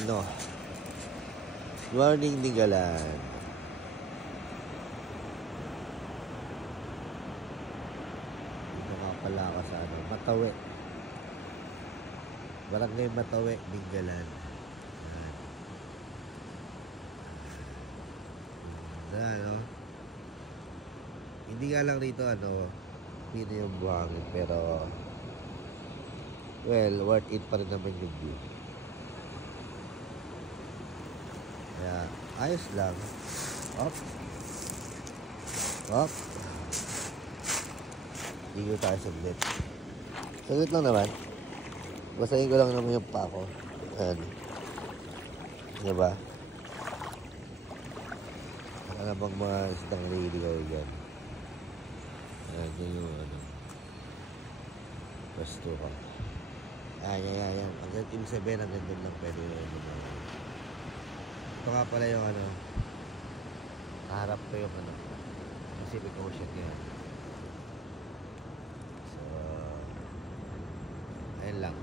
ano, morning Lingalan. Dito nga pala ako sa ano, Matawi. Barangay Matawi, Lingalan. Ano, hindi nga lang dito ano, pino yung buhangin, pero well, worth it pa rin naman yung view. Kaya, ayos lang. Up. Up. Ligo tayo saglit. Saglit lang naman. Basahin ko lang naman yung pako. Ayan. Diba? Ano bang mga isdang ready kayo dyan? Ayan, yun yung ano. Pasto ka. Ayan. Ang ibig sabihin, hanggang doon lang pwede yung ano. Ito nga pala yung ano. Harap ko yung ano. Pacific Ocean yan. So, ayun lang.